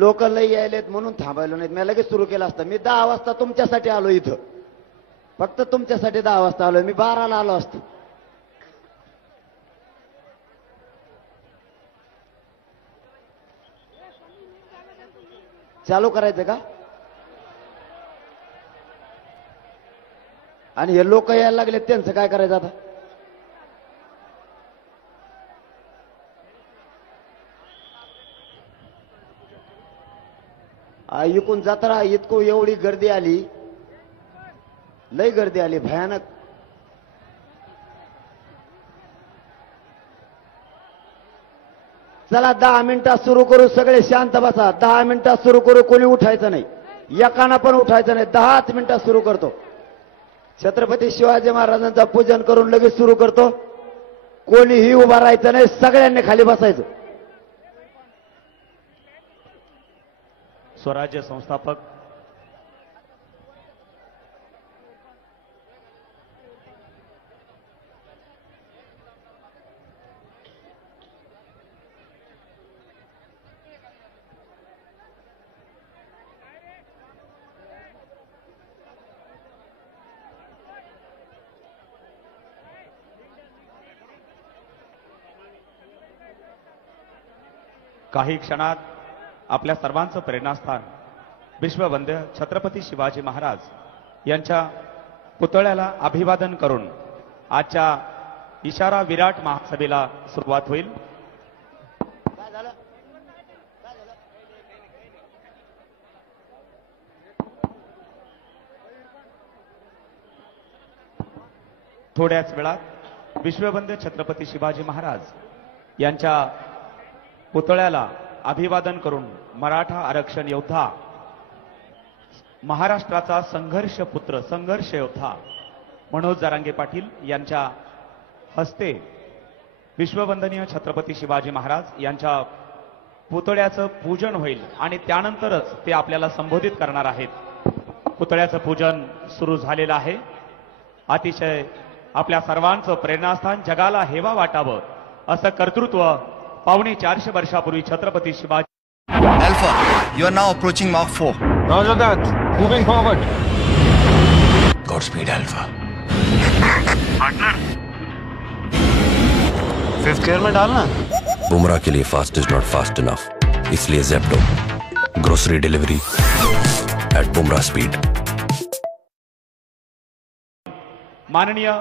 लोक लई यायलेत म्हणून थांबायलो नाहीत. मी लगेच सुरू केलं असतं. मी 10 वाजता तुमच्यासाठी आलो इथं, फक्त तुमच्यासाठी 10 वाजता आलो. मी 12ला आलो असतो. चालू करायचं का? आणि हे लोक यायला लागले त्यांचं काय करायचं आता? इकून जत्रा इतकं एवढी गर्दी आली, लय गर्दी आली भयानक. चला 10 मिनिटात सुरू करू. सगळे शांत बसा. 10 मिनिटात सुरू करू. कोणी उठायचं नाही, एकानं पण उठायचं नाही. 10 मिनिटात सुरू करतो. छत्रपती शिवाजी महाराजांचं पूजन करून लगेच सुरू करतो. कोणीही उभा राहायचं नाही, सगळ्यांनी खाली बसायचं. स्वराज्य संस्थापक काही क्षणात आपल्या सर्वांचं प्रेरणास्थान विश्ववंद्य छत्रपती शिवाजी महाराज यांच्या पुतळ्याला अभिवादन करून आजच्या इशारा विराट महासभेला सुरुवात होईल. थोड्याच वेळात विश्ववंद्य छत्रपती शिवाजी महाराज यांच्या पुतळ्याला अभिवादन करून मराठा आरक्षण योद्धा, महाराष्ट्राचा संघर्ष पुत्र, संघर्ष योद्धा मनोज जरांगे पाटील यांच्या हस्ते विश्ववंदनीय छत्रपती शिवाजी महाराज यांच्या पुतळ्याचं पूजन होईल आणि त्यानंतरच ते आपल्याला संबोधित करणार आहेत. पुतळ्याचं पूजन सुरू झालेलं आहे. अतिशय आपल्या सर्वांचं प्रेरणास्थान, जगाला हेवा वाटावं असं कर्तृत्व 450 वर्षापूर्वी Chhatrapati Shivaji. Alpha, you are now approaching Mark 4. Roger that. Moving forward. Godspeed, Alpha. Partner. 5th gear में डालना. बुमराह के लिए fast is not fast enough, इसलिए Zepto grocery delivery at Bumrah speed. माननीय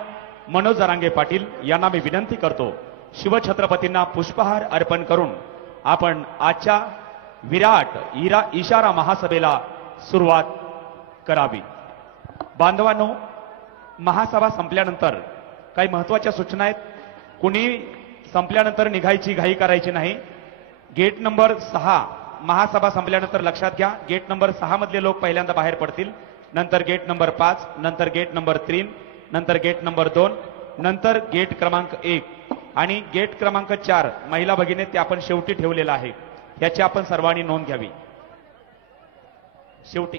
मनोज जरांगे पाटील यांना मी विनंती करतो, शिवछत्रपतींना पुष्पहार अर्पण करून आपण आजच्या विराट इशारा महासभेला सुरुवात करावी. बांधवांनो, महासभा संपल्यानंतर काही महत्त्वाच्या सूचना आहेत. कुणी संपल्यानंतर निघायची घाई करायची नाही. गेट नंबर 6 महासभा संपल्यानंतर लक्षात घ्या, गेट नंबर 6 मधले लोक पहिल्यांदा बाहेर पडतील, नंतर गेट नंबर 5, नंतर गेट नंबर 3, नंतर गेट नंबर 2, नंतर गेट क्रमांक 1 आणि गेट क्रमांक 4 महिला भगिनी ते आपण शेवटी ठेवलेला आहे. याची आपण सर्वांनी नोंद घ्यावी. शेवटी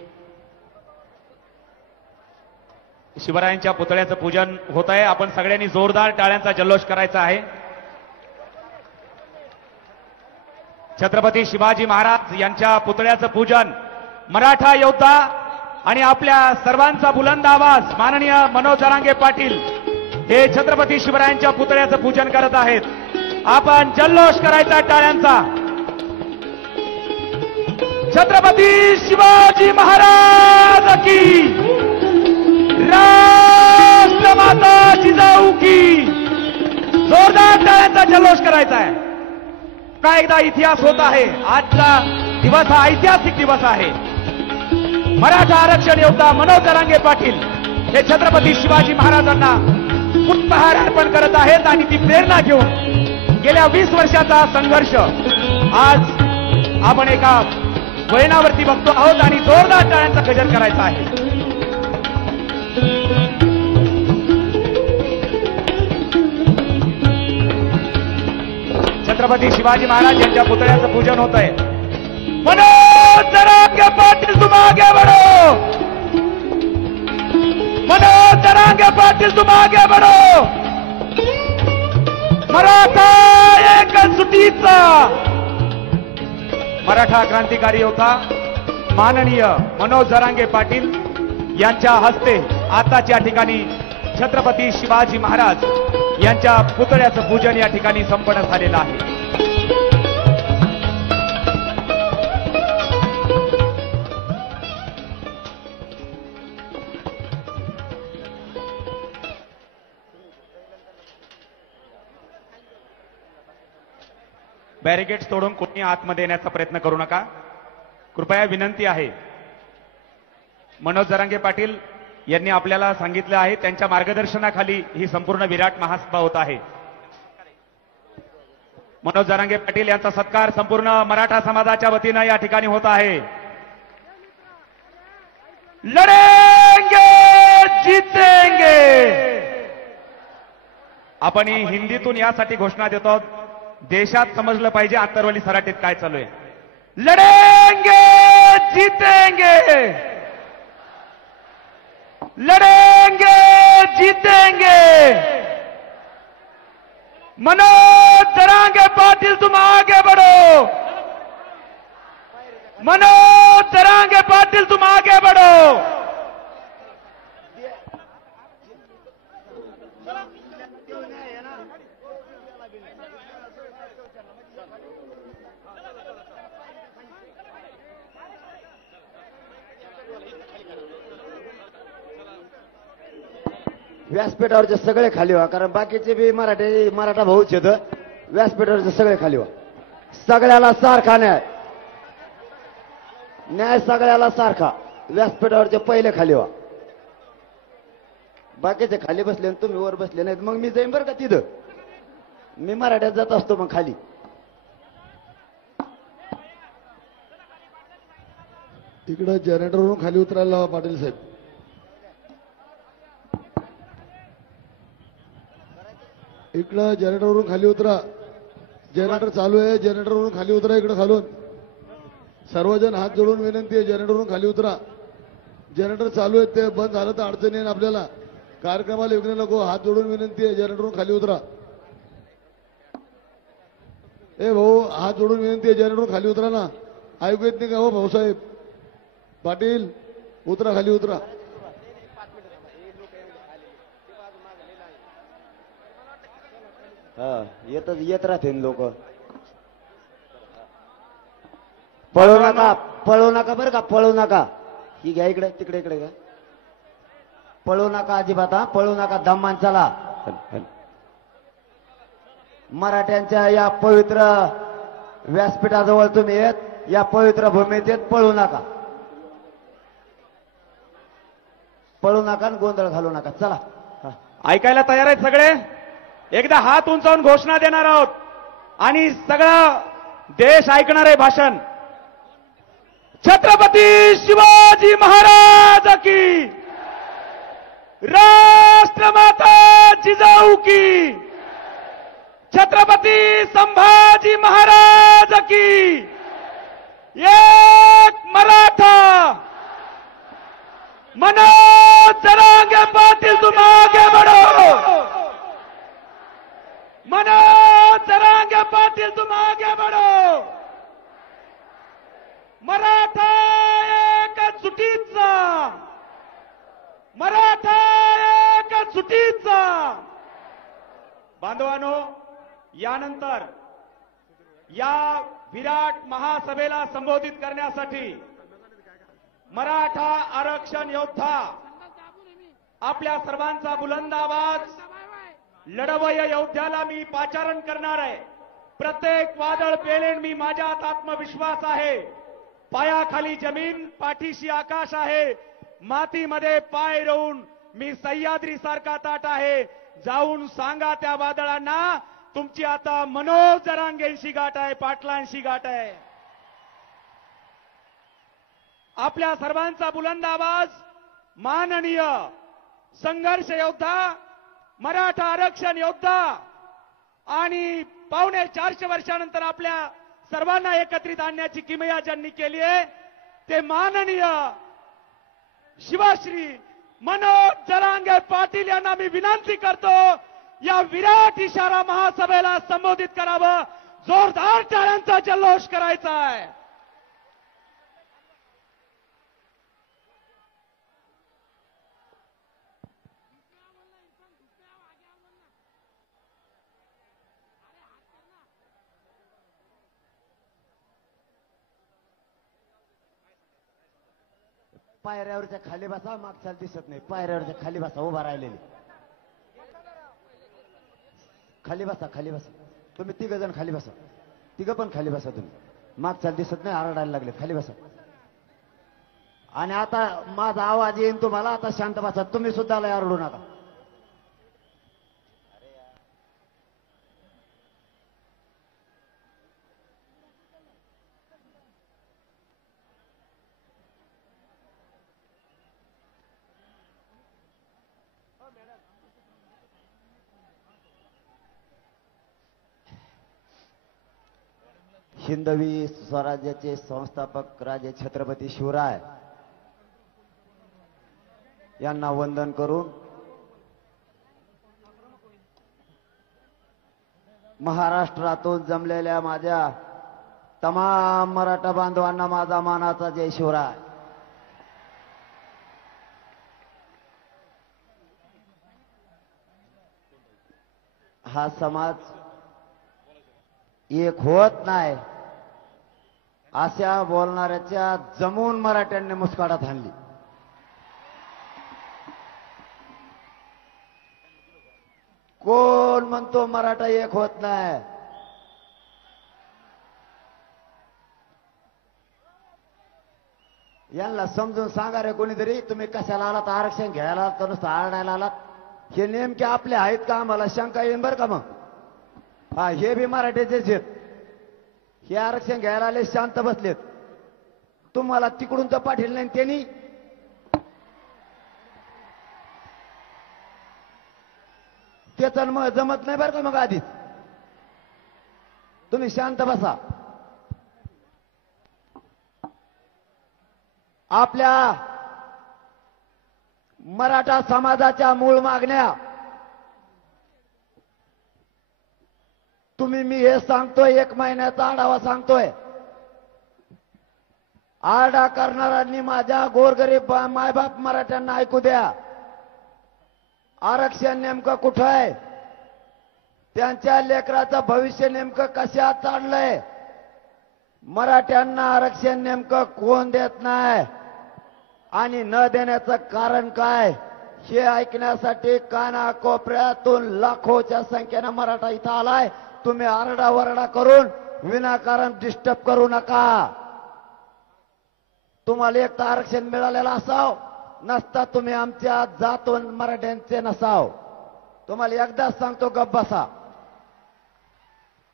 शिवरायांच्या पुतळ्याचं पूजन होत आहे. आपण सगळ्यांनी जोरदार टाळ्यांचा जल्लोष करायचा आहे. छत्रपती शिवाजी महाराज यांच्या पुतळ्याचं पूजन मराठा योद्धा आणि आपल्या सर्वांचा बुलंद आवाज माननीय मनोज जरांगे पाटील हे छत्रपती शिवरायांच्या पुतळ्याचं पूजन करत आहेत. आपण जल्लोष करायचा टाळ्यांचा. छत्रपती शिवाजी महाराज की, राष्ट्रमाता जिजाऊ की. जोरदार टाळ्यांचा जल्लोष करायचा आहे. का एकदा इतिहास होत आहे. आजचा दिवस हा ऐतिहासिक दिवस आहे. मराठा आरक्षण योद्धा मनोज जरांगे पाटील हे छत्रपती शिवाजी महाराजांना पुष्पहार अर्पण करत आहेत आणि ती प्रेरणा घेऊन गेल्या 20 वर्षाचा संघर्ष आज आपण एका वळणावरती बघतो आहोत आणि जोरदार टाळ्यांचा गजर करायचा आहे. छत्रपती शिवाजी महाराज यांच्या पुतळ्याचं पूजन होत आहे. मनोज जरांगे पाटील तुम आगे बढ़ो. मनोज जरांगे पाटील तुम आगे बढ़ो. मराठा एक सुटीचा, मराठा क्रांतिकारी योद्धा माननीय मनोज जरांगे पाटील यांच्या हस्ते आताच या ठिकाणी छत्रपती शिवाजी महाराज यांच्या पुतळ्याचं पूजन या ठिकाणी संपन्न झालेलं आहे. बॅरिकेड्स तोडून कोणी आतमध्ये येण्याचा प्रयत्न करू नका. कृपया विनंती आहे. मनोज जरांगे पाटील यांनी आपल्याला सांगितलं आहे त्यांच्या मार्गदर्शनाखाली ही संपूर्ण विराट महासभा होत आहे. मनोज जरांगे पाटील यांचा सत्कार संपूर्ण मराठा समाजाच्या वतीनं या ठिकाणी होत आहे. लढेंगे जीतेंगे. आपण ही हिंदीतून यासाठी घोषणा देतो आहोत, देशात समजलं पाहिजे आंतरवली सराटीत काय चालू आहे. लढेंगे जीतेंगे. लड़ेंगे जीतेंगे. मनोज जरांगे पाटिल तुम आगे बढ़ो. मनोज जरांगे पाटिल तुम आगे बढ़ो. व्यासपीठावरचे सगळे खाली व्हा, कारण बाकीचे बी मराठा भाऊच येत. व्यासपीठावरचे सगळे खाली व्हा. सगळ्याला सारखा न्याय. न्याय सगळ्याला सारखा. व्यासपीठावरचे पहिले खाली व्हा. बाकीचे खाली बसले आणि तुम्ही वर बसले नाहीत मग मी जाईन बरं का तिथं. मी मराठ्यात जात असतो मग खाली. इकडं जनरेटरवरून खाली उतरायला लावा पाटील साहेब. इकडं जनरेटरवरून खाली उतरा. जनरेटर चालू आहे. जनरेटरवरून खाली उतरा. इकडं खालून सर्वजण हात जोडून विनंती आहे. जनरेटरवरून खाली उतरा. जनरेटर चालू आहे, ते बंद झालं तर अडचण येईल आपल्याला. कार्यक्रमाला विघ्न नको. हात जोडून विनंती आहे. जनरेटरवरून खाली उतरा. ए भाऊ, हात जोडून विनंती आहे. जनरेटरवरून खाली उतरा ना. ऐकू येत नाही का हो भाऊसाहेब पाटील? उतरा, खाली उतरा. येत राहतील लोक. पळू नका, पळू नका बरं का, पळू नका. ही घ्या इकडे, तिकडे इकडे घ्या. पळू नका अजिबात. हा, पळू नका. दम्मान चला. मराठ्यांच्या या पवित्र व्यासपीठाजवळ तुम्ही येत, या पवित्र भूमीत येत. पळू नका, पळू नका आणि गोंधळ घालू नका. चला. ऐकायला तयार आहेत सगळे? एकदा हात उंचावून घोषणा देणार आहोत आणि सगळा देश ऐकणार आहे भाषण. छत्रपती शिवाजी महाराज की, राष्ट्रमाता जिजाऊ की, छत्रपती संभाजी महाराज की. एक मराठा. मनोज जरांगे पाटिल तुम आगे बढ़ो. मनोज जरांगे पाटिल तुम आगे बढ़ो. मराठा एक सुटीचा. मराठा एक सुटीचा. बांधवांनो, यानंतर या विराट महासभेला संबोधित करण्यासाठी मराठा आरक्षण योद्धा, आपल्या सर्वांचा बुलंद आवाज, लढवय्या योद्ध्याला मी पाचारण करणार आहे. प्रत्येक वादळ पेलेन मी, माझ्यात आत्मविश्वास आहे. पायाखाली जमीन, पाठीशी आकाश आहे. मातीमध्ये पाय रोवून मी सह्याद्री सारखा ताट आहे. जाऊन सांगा त्या वादळांना, तुमची आता मनोज जरांगेंशी गाठ आहे, पाटलांशी गाठ आहे. आपल्या सर्वांचा बुलंद आवाज, माननीय संघर्ष योद्धा, मराठा आरक्षण योद्धा आणि 450 वर्षानंतर आपल्या सर्वांना एकत्रित आणण्याची किमया ज्यांनी केली आहे, ते माननीय शिवश्री मनोज जरांगे पाटील यांना मी विनंती करतो, या विराट इशारा महासभेला संबोधित करावं. जोरदार टाळ्यांचा जल्लोष करायचा आहे. पायऱ्यावरच्या खाली बसा, मागचाल दिसत नाही. पायऱ्यावरच्या खाली बसा, उभा राहिलेली. खाली बसा, खाली बसा. तुम्ही तिघ जण खाली बसा. तिघ पण खाली बसा तुम्ही. मागचाल दिसत नाही, आरडायला लागले. खाली बसा. आणि आता माझा आवाज येईन तुम्हाला. आता शांत बसा. तुम्ही सुद्धा लय आरडू नका. हिंदवी स्वराज्याचे संस्थापक राजे छत्रपती शिवराय यांना वंदन करून महाराष्ट्रातून जमलेल्या माझ्या तमाम मराठा बांधवांना माझा मानाचा जय शिवराय. हा समाज एक होत नाही अशा बोलणाऱ्याच्या जमून मराठ्यांनी मुस्काडात हाणली. कोण म्हणतो मराठा एक होत नाही? यांना समजून सांगा रे कोणीतरी. तुम्ही कशाला आलात? आरक्षण घ्यायला आलात का नुसतं आरडायला आलात? हे नेमके आपले आहेत का? आम्हाला शंका येईन बरं का मग. हा, हे बी मराठीचेच आहेत. हे आरक्षण घ्यायला आले, शांत बसलेत. तुम्हाला तिकडून तर पाठील नाही त्यांनी. त्याच मग जमत नाही बरं का मग. आधीच तुम्ही शांत बसा. आपल्या मराठा समाजाच्या मूळ मागण्या तुम्ही, मी हे सांगतोय, 1 महिन्याचा आढावा सांगतोय. आरडा करणाऱ्यांनी माझ्या गोरगरीब मायबाप मराठ्यांना ऐकू द्या. आरक्षण नेमकं कुठं आहे? त्यांच्या लेकराचं भविष्य नेमकं कशात चाललंय? मराठ्यांना आरक्षण नेमकं कोण देत नाही आणि न देण्याचं कारण काय हे ऐकण्यासाठी कानाकोपऱ्यातून लाखोच्या संख्येनं मराठा इथं आलाय. तुम्ही आरडाओरडा करून विनाकारण डिस्टर्ब करू नका. तुम्हाला एक तर आरक्षण मिळालेलं असाव, नसता तुम्ही आमच्या जातून मराठ्यांचे नसाव. तुम्हाला एकदाच सांगतो, गप्प बसा.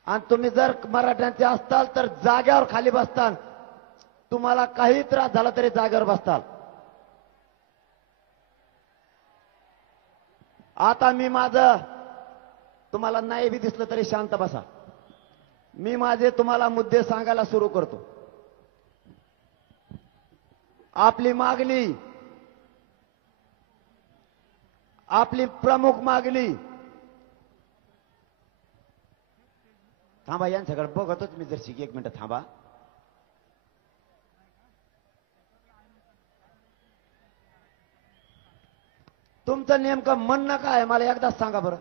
आणि तुम्ही जर मराठ्यांचे असताल तर जाग्यावर खाली बसताल. तुम्हाला काही त्रास झाला तरी जाग्यावर बसताल. आता मी माझं तुम्हाला नाही बी दिसलं तरी शांत बसा. मी माझे तुम्हाला मुद्दे सांगायला सुरू करतो. आपली मागणी, आपली प्रमुख मागणी, थांबा यांच्याकडे बघतोच मी. जर शिक 1 मिनिट थांबा. तुमचं नेमकं म्हणणं काय आहे मला एकदाच सांगा बरं.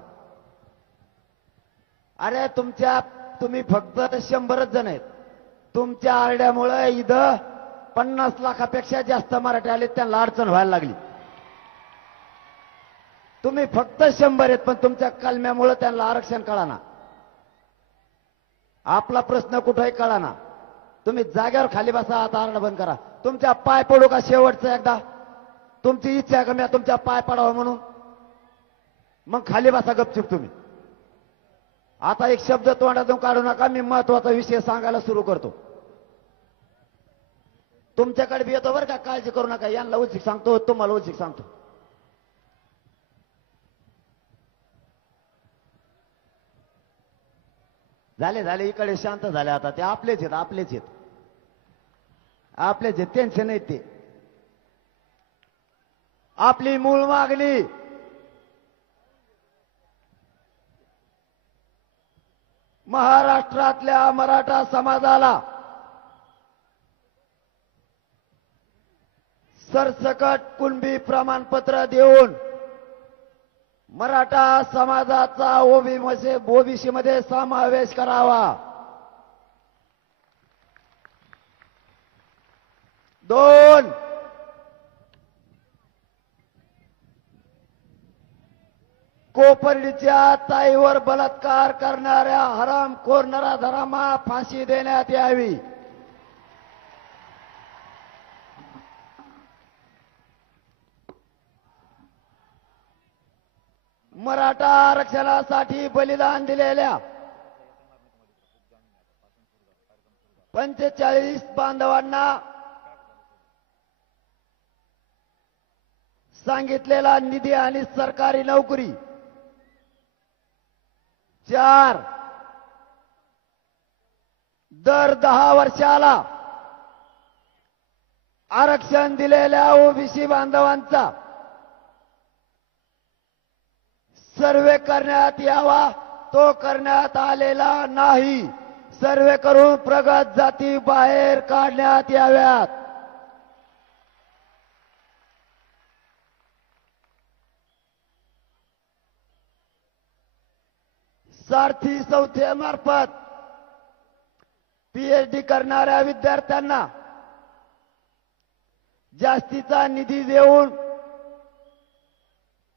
अरे तुम्ही फक्त 100च जण आहेत. तुमच्या आरड्यामुळे इथं 50 लाखापेक्षा जास्त मराठी आले, त्यांना अडचण व्हायला लागली. तुम्ही फक्त 100 आहेत, पण तुमच्या कलम्यामुळे त्यांना आरक्षण कळाना. आपला प्रश्न कुठेही कळाना. तुम्ही जाग्यावर खाली बसा. आता आरडा बंद करा. तुमच्या पाय पडू का शेवटचं एकदा? तुमची इच्छा आहे का मी तुमच्या पाय पडावं म्हणून? मग खाली बसा गपचूप तुम्ही. आता एक शब्द तोंडातून काढू नका. मी महत्वाचा विषय सांगायला सुरू करतो. तुमच्याकडे बी येतो बरं का, काळजी करू नका. यांना उचित सांगतो, तुम्हाला उचित सांगतो. झाले इकडे शांत झाले. आता ते आपलेच आहेत, आपलेच आहेत, आपलेच आहेत. टेन्शन नाही. ते आपली मूळ मागणी महाराष्ट्रातल्या मराठा समाजाला सरसकट कुणबी प्रमाणपत्र देऊन मराठा समाजाचा ओबीसी मध्ये समावेश करावा. 2, कोपर्डीच्या ताईवर बलात्कार करणाऱ्या हरामखोर नराधमांना फाशी देण्यात यावी. मराठा आरक्षणासाठी बलिदान दिलेल्या 45 बांधवांना सांगितलेला निधी आणि सरकारी नोकरी 4 दर 10 वर्षाला आरक्षण दिलेल्या ओबीसी बांधवांचा सर्वे करण्यात यावा. तो करण्यात आलेला नाही. सर्वे करून प्रगत जाती बाहेर काढण्यात याव्यात. सारथी संस्थेमार्फत पीएचडी करणाऱ्या विद्यार्थ्यांना जास्तीचा निधी देऊन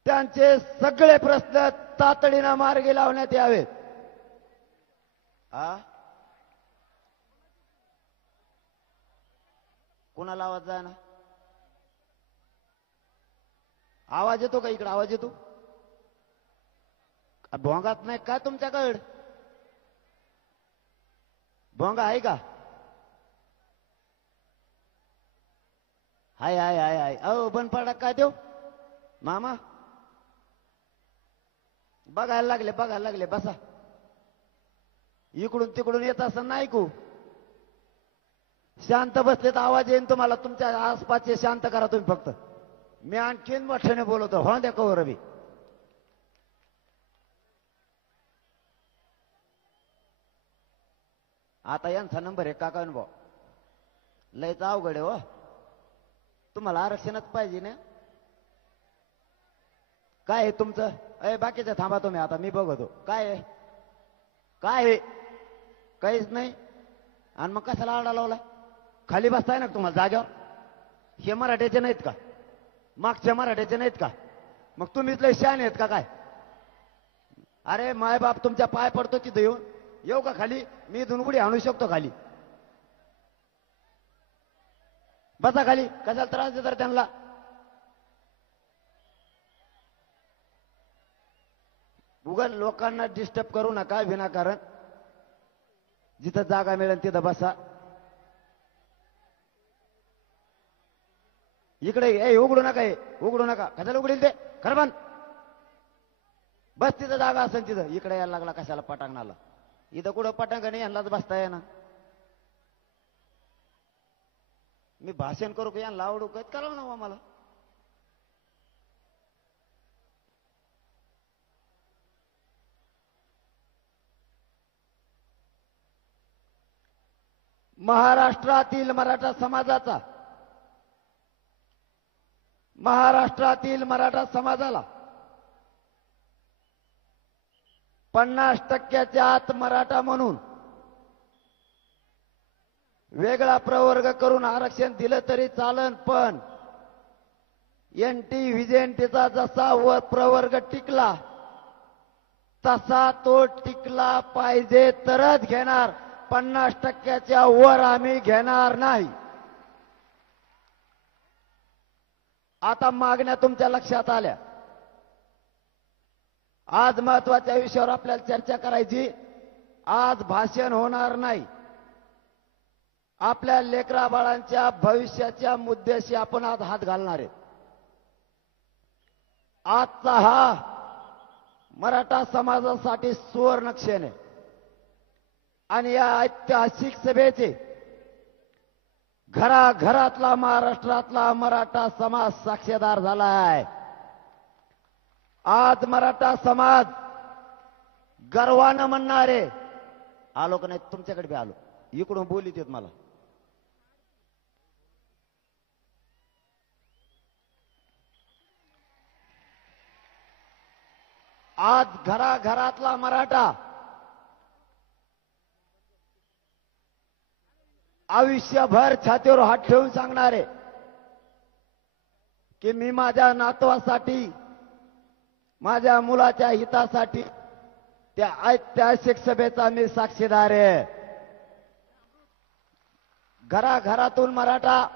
त्यांचे सगळे प्रश्न तातडीनं मार्गी लावण्यात यावेत. कोणाला आवाज जाय ना? आवाज येतो का इकडे? आवाज येतो? भोंगात नाही का तुमच्याकडं? भोंगा आहे का? हाय हाय हाय हाय. अहो बंद पडा काय देऊ मामा? बघायला लागले बसा. इकडून तिकडून येत असं नाही ऐकू. शांत बसले तर आवाज येईन तुम्हाला. तुमच्या आसपासचे शांत करा तुम्ही फक्त. मी आणखीन मोठ्याने बोलवतो. हो द्या कवर बी. आता यांचा नंबर आहे काका भाऊ. लयच अवघड आहे हो. तुम्हाला आरक्षणच पाहिजे ना? काय आहे तुमचं? बाकीचं थांबा तुम्ही. आता मी बघतो काय आहे. काय आहे? काहीच नाही. आणि मग कशाला आरडा लावला? खाली बसताय ना तुम्हाला जाग्यावर. हे मराठ्याचे नाहीत का? मागच्या मराठ्याचे नाहीत का? मग तुम्हीच लय शहाणे आहेत का काय? अरे मायबाप तुमच्या पाय पडतो तिथं येऊन. येऊ का खाली? मी दुनगुडी आणू शकतो खाली. बसा खाली. कशाला त्रास देतात त्यांना? उगाच लोकांना डिस्टर्ब करू नका विनाकारण. जिथं जागा मिळेल तिथं बसा. इकडे उघडू नका. उघडू नका. कशाला उघडील ते? खरं बंद. बस तिथं जागा असेल तिथं. इकडे यायला लागला कशाला पटांगणाला? इथं कुठं पटांग नाही. यांनाच बसता येणार. मी भाषण करू का यांना आवडू का? करावं ना मला. महाराष्ट्रातील मराठा समाजाला 50% आत मराठा म्हणून वेगळा प्रवर्ग करून आरक्षण दिलं तरी चालन. पण एनटी व्हिजेंटीचा जसा वर प्रवर्ग टिकला तसा तो टिकला पाहिजे तरच घेणार. 50%च्या वर आम्ही घेणार नाही. आता मागण्या तुमच्या लक्षात आल्या. आज महत्वाच्या विषयावर आपल्याला चर्चा करायची. आज भाषण होणार नाही. आपल्या लेकरा बाळांच्या भविष्याच्या मुद्द्याशी आपण आज हात घालणार आहे. आजचा हा मराठा समाजासाठी सुवर्ण क्षण आहे. आणि या ऐतिहासिक सभेचे घराघरातला महाराष्ट्रातला मराठा समाज साक्षीदार झाला आहे. आज मराठा समाज गर्वानं म्हणणारे आलो का नाही? तुमच्याकडे बी आलो. इकडून बोलीत येत मला. आज घराघरातला मराठा आयुष्यभर छातीवर हात ठेवून सांगणारे की मी माझ्या नातवासाठी माझ्या मुलाच्या हितासाठी त्या ऐतिहासिक सभेचा मी साक्षीदार आहे. घराघरातून मराठा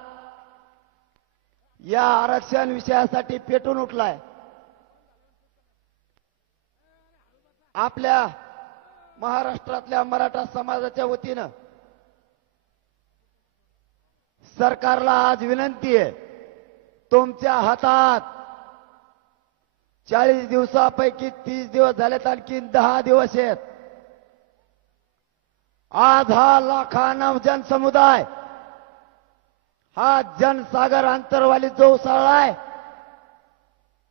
या आरक्षण विषयासाठी पेटून उठलाय. आपल्या महाराष्ट्रातल्या मराठा समाजाच्या वतीनं सरकारला आज विनंती आहे, तुमच्या हातात 40 दिवसापैकी 30 दिवस झालेत, आणखी 10 दिवस आहेत. आज हा लाखांना जनसमुदाय हा जनसागर अंतरवालीत जो उसळलाय,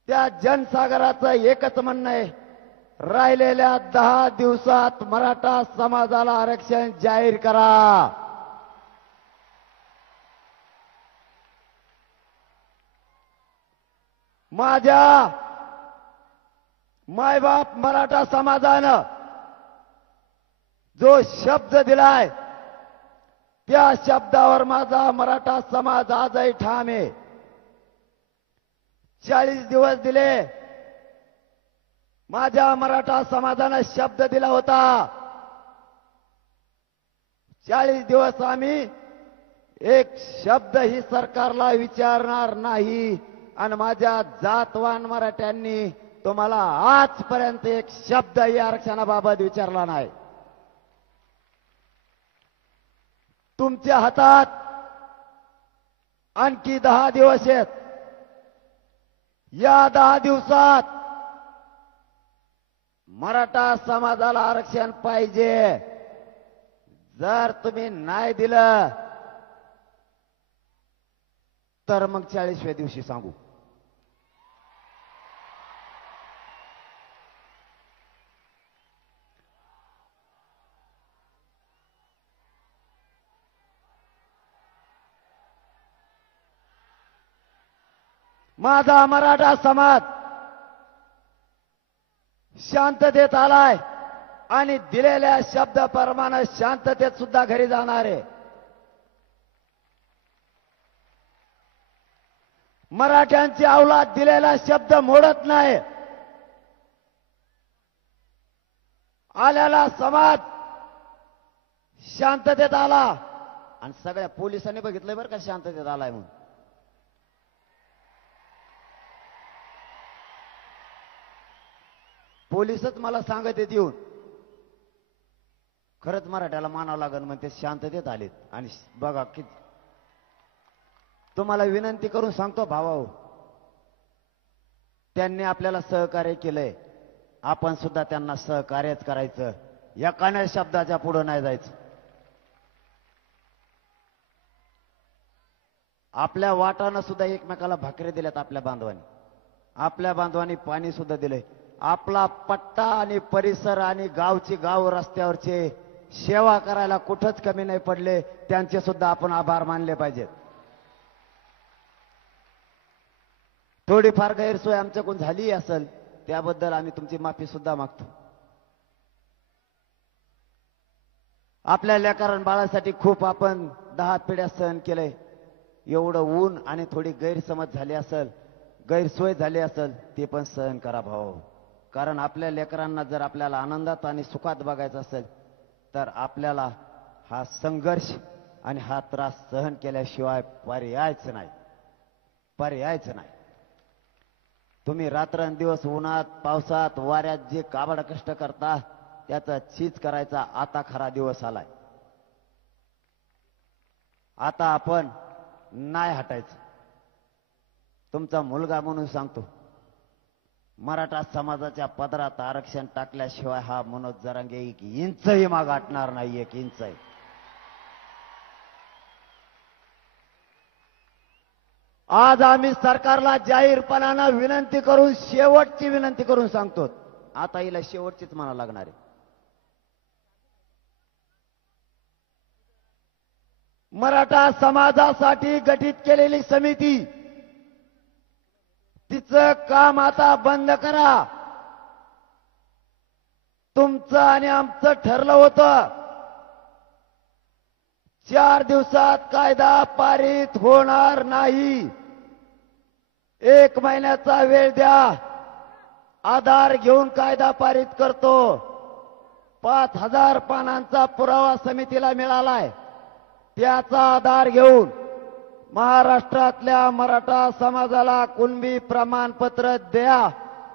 त्या जनसागराचं एकच म्हणणं आहे, राहिलेल्या 10 दिवसात मराठा समाजाला आरक्षण जाहीर करा. माझ्या मायबाप मराठा समाजानं जो शब्द दिलाय, त्या शब्दावर माझा मराठा समाज आजही ठाम आहे. 40 दिवस दिले. माझ्या मराठा समाजानं शब्द दिला होता, 40 दिवस आम्ही एक शब्द ही सरकारला विचारणार नाही. आणि माझ्या जातवान मराठ्यांनी तुम्हाला आजपर्यंत एक शब्द या आरक्षणाबाबत विचारला नाही. तुमच्या हातात आणखी 10 दिवस आहेत. या 10 दिवसात मराठा समाजाला आरक्षण पाहिजे. जर तुम्ही नाही दिलं तर मग 40व्या दिवशी सांगू. माझा मराठा समाज शांततेत आलाय आणि दिलेल्या शब्दाप्रमाणे शांततेत सुद्धा घरी जाणार आहे. मराठ्यांची अवलाद दिलेला शब्द मोडत नाही. आलेला समाज शांततेत आला आणि सगळ्या पोलिसांनी बघितलंय बरं का शांततेत आलाय म्हणून. पोलिसच मला सांगत आहेत येऊन, खरंच मराठ्याला मानावं लागेल म्हणते, शांततेत आलेत. आणि बघा की तुम्हाला विनंती करून सांगतो भावाओ, त्यांनी आपल्याला सहकार्य केलंय, आपण सुद्धा त्यांना सहकार्यच करायचं. एकाने शब्दाच्या पुढे नाही जायचं. आपल्या वाटानं सुद्धा एकमेकाला भाकरी दिल्यात आपल्या बांधवांनी. आपल्या बांधवांनी पाणी सुद्धा दिलंय. आपला पट्टा आणि परिसर आणि गावची गाव रस्त्यावरचे सेवा करायला कुठंच कमी नाही पडले. त्यांचे सुद्धा आपण आभार मानले पाहिजेत. थोडीफार गैरसोय आमच्याकडून झाली असेल त्याबद्दल आम्ही तुमची माफी सुद्धा मागतो. आपल्या लेकरां बाळासाठी खूप आपण 10 पिढ्या सहन केलंय. एवढं ऊन आणि थोडी गैरसमज झाली असेल, गैरसोय झाली असेल, ते पण सहन करा भाऊ. कारण आपल्या लेकरांना जर आपल्याला आनंदात आणि सुखात बघायचं असेल तर आपल्याला हा संघर्ष आणि हा त्रास सहन केल्याशिवाय पर्यायच नाही. तुम्ही रात्रंदिवस उन्हात पावसात वाऱ्यात जे काबाड कष्ट करता त्याचा चीज करायचा आता खरा दिवस आलाय. आता आपण नाही हटायचं. तुमचा मुलगा म्हणून सांगतो, मराठा समाजाच्या पदरात आरक्षण टाकल्याशिवाय हा मनोज जरांगे 1 इंचही माग हटणार नाही. 1 इंचही. आज आम्ही सरकारला जाहीरपणानं विनंती करून, शेवटची विनंती करून सांगतो, आता हिला शेवटचीच म्हणावं लागणार आहे. मराठा समाजासाठी गठीत केलेली समिती, तिचं काम आता बंद करा. तुमचं आणि आमचं ठरलं होतं 4 दिवसात कायदा पारित होणार नाही. 1 महिन्याचा वेळ द्या. आधार घेऊन कायदा पारित करतो. 5,000 पानांचा पुरावा समितीला मिळालाय. त्याचा आधार घेऊन महाराष्ट्रातल्या मराठा समाजाला कुणबी प्रमाणपत्र द्या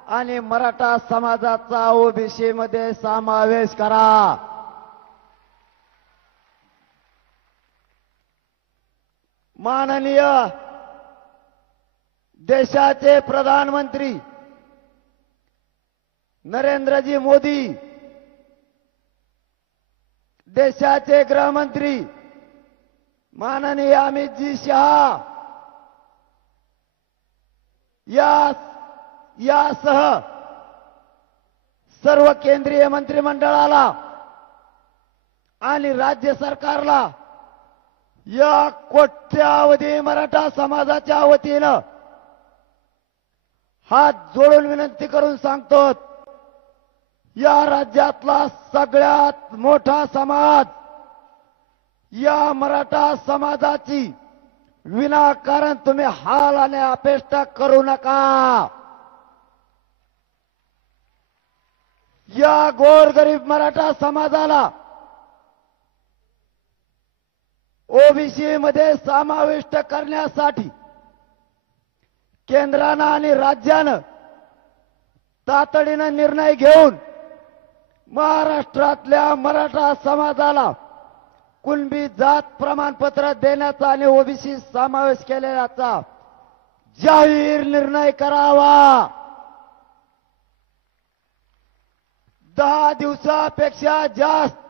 आणि मराठा समाजाचा ओबीसी मध्ये समावेश करा. माननीय देशाचे प्रधानमंत्री नरेंद्रजी मोदी, देशाचे गृहमंत्री माननीय अमितजी शहा यासह सर्व केंद्रीय मंत्रिमंडळाला आणि राज्य सरकारला या कोट्यावधी मराठा समाजाच्या वतीनं हात जोडून विनंती करून सांगतो, या राज्यातला सगळ्यात मोठा समाज, या मराठा समाजाची विनाकारण तुम्ही हाल आणि अपेष्टा करू नका. या गोरगरीब मराठा समाजाला ओबीसी मध्ये समाविष्ट करण्यासाठी केंद्रानं आणि राज्यानं तातडीनं निर्णय घेऊन महाराष्ट्रातल्या मराठा समाजाला कुणबी जात प्रमाणपत्र देण्याचा आणि ओबीसी समावेश केल्याचा जाहीर निर्णय करावा. 10 दिवसापेक्षा जास्त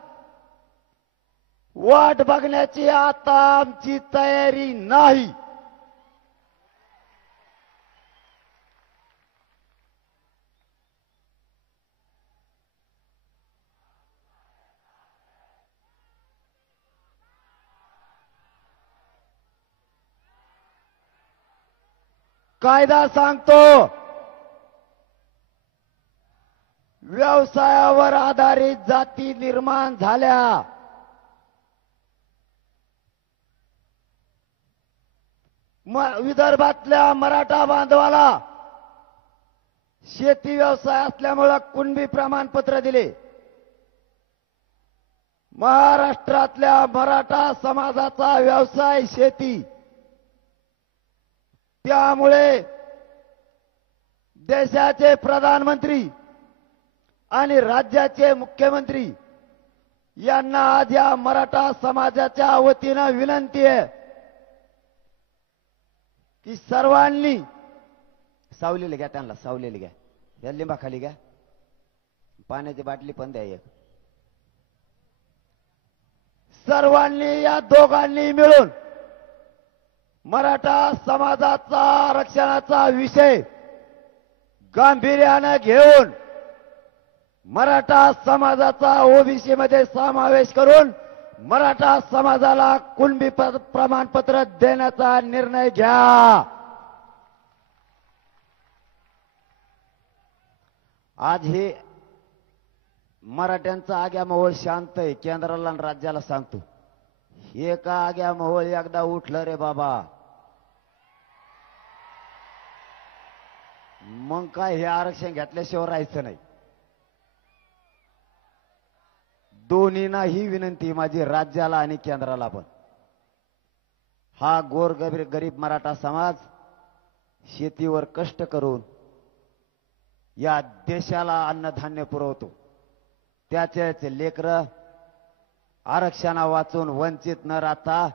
वाट बघण्याची आता आमची तयारी नाही. कायदा सांगतो, व्यवसायावर आधारित जाती निर्माण झाल्या. विदर्भातल्या मराठा बांधवाला शेती व्यवसाय असल्यामुळे कुणबी प्रमाणपत्र दिले. महाराष्ट्रातल्या मराठा समाजाचा व्यवसाय शेती, त्यामुळे देशाचे प्रधानमंत्री आणि राज्याचे मुख्यमंत्री यांना आज या मराठा समाजाच्या वतीनं विनंती आहे की सर्वांनी सावलेली घ्या, त्यांना सावलेली घ्या, या लिंबाखाली घ्या, पाण्याची बाटली पण द्या एक. सर्वांनी या दोघांनी मिळून मराठा समाजाचा आरक्षणाचा विषय गांभीर्यानं घेऊन मराठा समाजाचा ओबीसी मध्ये समावेश करून मराठा समाजाला कुणबी प्रमाणपत्र देण्याचा निर्णय घ्या. आज हे मराठ्यांचा आग्या मोहोळ शांत आहे. केंद्राला आणि राज्याला सांगतो, हे का आग्या मोहोळ एकदा उठलं रे बाबा, मग काय हे आरक्षण घेतल्याशिवाय राहायचं नाही. दोन्हींना ही विनंती माझी, राज्याला आणि केंद्राला पण. हा गरीब मराठा समाज शेतीवर कष्ट करून या देशाला अन्नधान्य पुरवतो. त्याचेच लेकरं आरक्षणा वाचून वंचित न राहता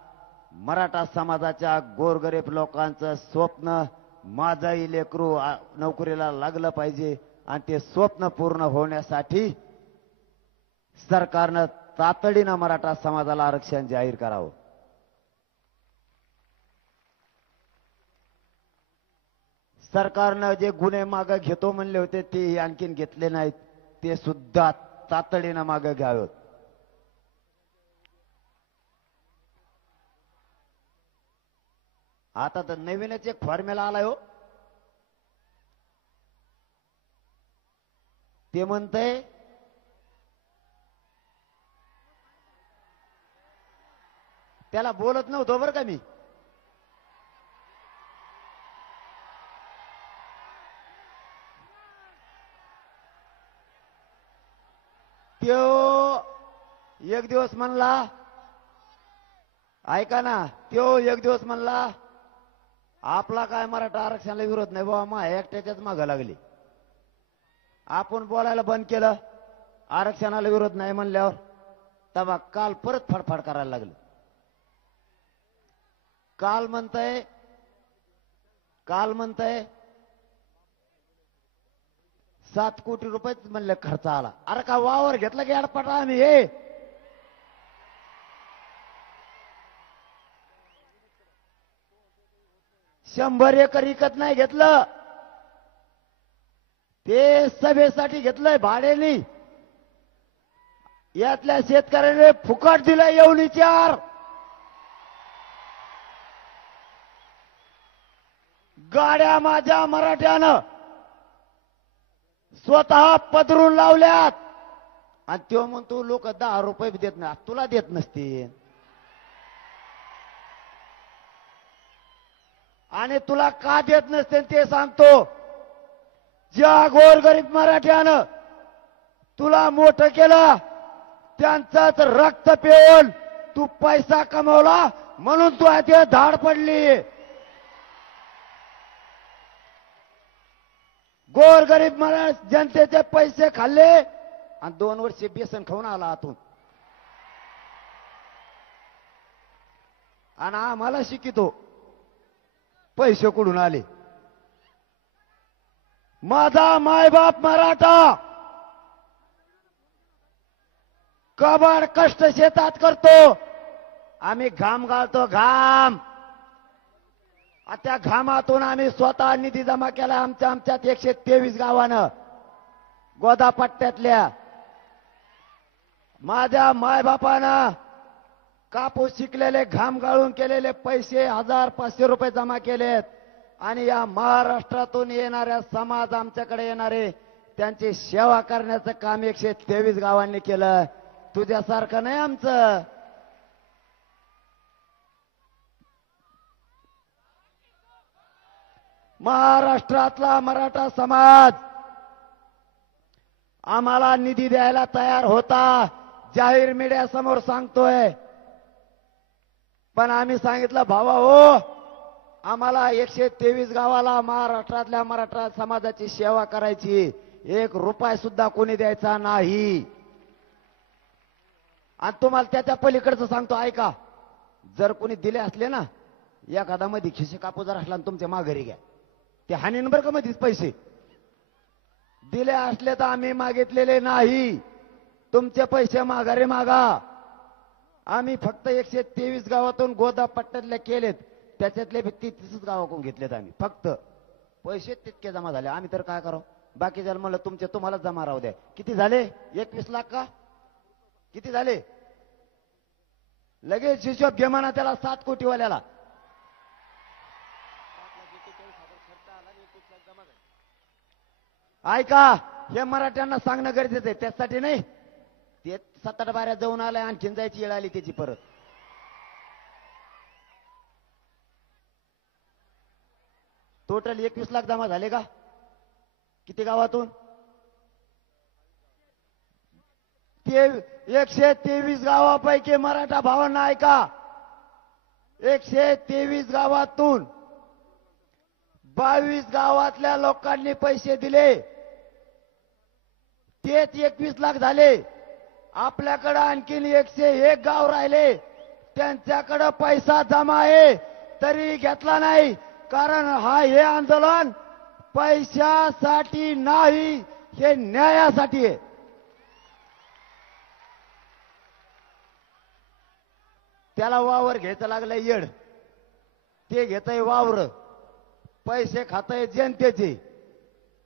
मराठा समाजाच्या गोरगरीब लोकांचं स्वप्न, माझाही लेकरू नोकरीला लागलं पाहिजे, आणि ते स्वप्न पूर्ण होण्यासाठी सरकारनं तातडीनं मराठा समाजाला आरक्षण जाहीर करावं. सरकारनं जे गुन्हे मागे घेतो म्हणले होते ते आणखीन घेतले नाहीत, ते सुद्धा तातडीनं मागे घ्यावेत. आता तर नवीनच एक फॉर्म्युला आलाय हो. ते म्हणतंय त्याला बोलत नव्हतो बरं का मी. त्यो एक दिवस म्हणला, ऐका ना, त्यो एक दिवस म्हणला आपला काय मराठा आरक्षणाला विरोध नाही बाबा, मा एकट्याच्याच मागं लागली. आपण बोलायला बंद केलं, आरक्षणाला विरोध नाही म्हणल्यावर तेव्हा काल परत फडफड करायला लागलं. काल म्हणताय 7 कोटी रुपये म्हणले खर्च आला. अरे का वावर घेतला की अडपटा आम्ही हे? शंभर एकर विकत नाही घेतलं, ते सभेसाठी घेतलंय भाड्याने. यातल्या शेतकऱ्याने फुकट दिलंय येऊन विचार. गाड्या माझ्या मराठ्यानं स्वतः पदरून लावल्यात आणि तो म्हणतो लोक 10 रुपये देत नाही. तुला देत नसते आणि तुला का देत नसते ते सांगतो. ज्या गोरगरीब मराठ्यानं तुला मोठं केलं त्यांचाच रक्त पिऊन तू पैसा कमवला म्हणून तू आता धाड पडली. गोरगरीब जनतेचे पैसे खाल्ले आणि 2 वर्षे बेसन खाऊन आला आतून. आणि आम्हाला शिकितो पैसे कुठून आले. माझा मायबाप मराठा कबाड कष्ट शेतात करतो. आम्ही घाम गाळतो, घाम. त्या घामातून आम्ही स्वतः निधी जमा केला. आमच्यात 123 गावानं गोदापट्ट्यातल्या. माझ्या मायबापानं कापूस शिकलेले घाम गाळून केलेले पैसे 1000-500 रुपये जमा केलेत. आणि या महाराष्ट्रातून येणाऱ्या समाज आमच्याकडे येणारे त्यांची सेवा करण्याचं काम 123 गावांनी केलं. तुझ्यासारखं नाही आमचं. महाराष्ट्रातला मराठा समाज आम्हाला निधी द्यायला तयार होता, जाहीर मीडिया समोर सांगतोय. पण आम्ही सांगितलं भावा हो, आम्हाला 123 गावाला महाराष्ट्रातल्या मराठा समाजाची सेवा करायची, 1 रुपया सुद्धा कोणी द्यायचा नाही. आणि तुम्हाला त्याच्या पलीकडचं सांगतो ऐका. जर कोणी दिले असले ना, एखादा मध्ये खिसे कापू जर असला तुमच्या माघारी घ्या, ते हानी नंबर का मध्येच पैसे दिले असले तर आम्ही मागितलेले नाही. तुमचे पैसे माघारी मागा. आम्ही फक्त 123 गावातून गोदापट्ट्यातले केलेत, त्याच्यातले 33 गावातून घेतलेत आम्ही. फक्त पैसे तितके जमा झाले. आम्ही तर काय करावं, बाकी जर म्हणलं तुमचे तुम्हाला जमा राहू द्या. किती झाले? 21 लाख का किती झाले? लगेच हिशोब घे म्हणा त्याला 7 कोटीवाल्याला. ऐका, हे मराठ्यांना सांगणं गरजेचं आहे. त्यासाठी नाही, ते 7-8 बाऱ्या जाऊन आलाय, आणखीन जायची वेळ आली त्याची परत. टोटल 21 लाख जमा झाले का? किती गावातून? 123 गावापैकी मराठा भावांना ऐका, 123 गावातून 22 गावातल्या लोकांनी पैसे दिले, तेच 21 लाख झाले. आपल्याकडे आणखीन 101 गाव राहिले, त्यांच्याकडे पैसा जमा आहे तरी घेतला नाही. कारण हे आंदोलन पैशासाठी नाही, हे न्यायासाठी आहे. त्याला वावर घ्यायचं लागलं येड, ते घेतय वावर, पैसे खातय जनतेचे.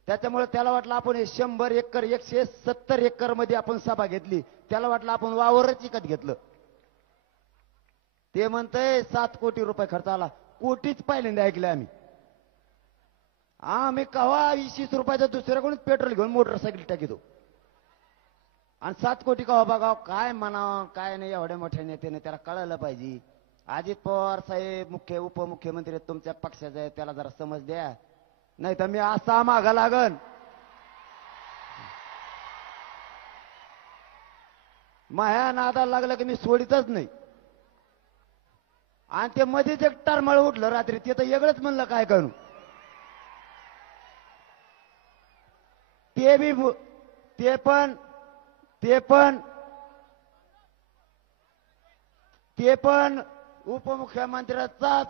त्याच्यामुळे त्याला वाटलं आपण 100 एकर 170 एकर मध्ये आपण सभा घेतली, त्याला वाटलं आपण वावरच विकत घेतलं. ते म्हणतंय 7 कोटी रुपये खर्च आला. कोटीच पहिल्यांदा ऐकले आम्ही. आम्ही कवा 20 रुपयाचं दुसऱ्याकडून पेट्रोल घेऊन मोटरसायकल टाकीतो. आणि 7 कोटी कवा बघाव, काय म्हणावं काय नाही. एवढ्या मोठ्या नेत्याने त्याला कळायला पाहिजे. अजित पवार साहेब उपमुख्यमंत्री तुमच्या पक्षाचे आहेत, त्याला जरा समज द्या, नाही तर मी असा मागा लागन. माया नादाला लागलं की मी सोडितच नाही. आणि ते मध्येच एक टरमळ उठलं रात्री, ते तर वेगळंच म्हणलं काय करू. ते पण उपमुख्यमंत्र्याचाच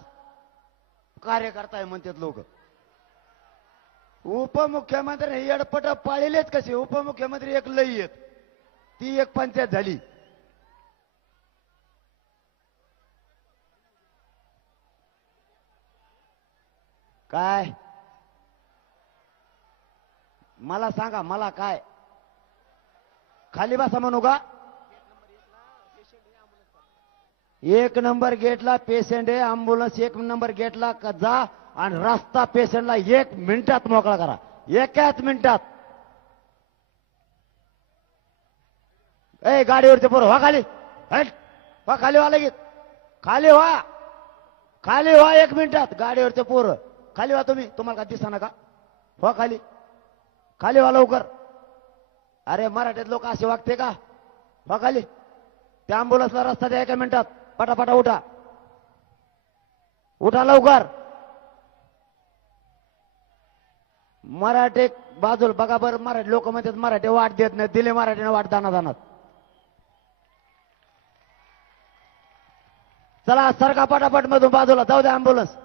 कार्यकर्ता आहे म्हणतात लोक. उपमुख्यमंत्री येडपट पाळलेच कसे. उपमुख्यमंत्री एक लई येत, ती एक पंचायत झाली. काय मला सांगा, मला काय खाली बसा म्हणू का? 1 नंबर गेटला पेशंट आहे, अँब्युलन्स 1 नंबर गेटला जा आणि रस्ता पेशंटला 1 मिनिटात मोकळा करा. 1 मिनिटात. ए गाडीवरचे पोरं व्हा खाली. हट, व्हा खाली. व्हा लगेच खाली व्हा. खाली व्हा 1 मिनिटात. गाडीवरचे पोरं खाली व्हा. तुम्हाला का दिसना का? व्हा खाली. खाली व्हा लवकर. अरे मराठीत लोक असे वागते का? व्हा खाली. त्या अँब्युलन्सला रस्ता द्या 1 मिनिटात. पटापटा उठा. उठा लवकर. मराठी बाजूला बघा बरं. मराठी लोक म्हणतात मराठी वाट देत नाही. दिले मराठीने वाट दानात. चला सरका पटापट मधून बाजूला. जाऊ द्या अँब्युलन्स.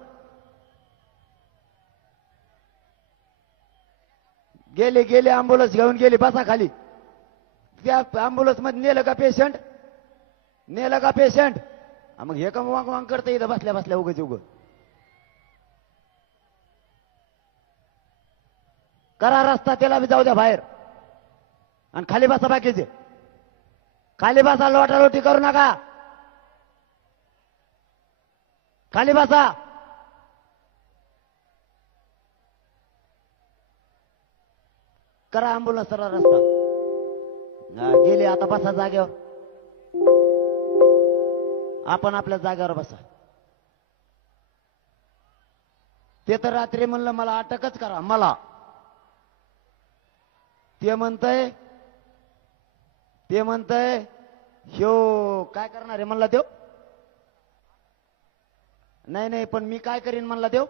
गेली अँब्युलन्स घेऊन गेली. बसा खाली. त्या अँब्युलन्स मध्ये नेलं का पेशंट? नेलं का पेशंट? मग हे का वांग करता इथं बसल्या बसल्या उग करा रस्ता. त्याला बी जाऊ द्या बाहेर. आणि खाली बसा. बाकीचे खाली बसा. लोटालोटी करू नका. खाली बसा. करा अँब्युलन्स रस्ता. गेले आता. बसा जागेवर. आपण आपल्या जागेवर बसा. ते तर रात्री म्हणलं मला अटकच करा. मला ते म्हणतय ह्यो काय करणार आहे म्हणला देव. नाही पण मी काय करीन म्हणला देव.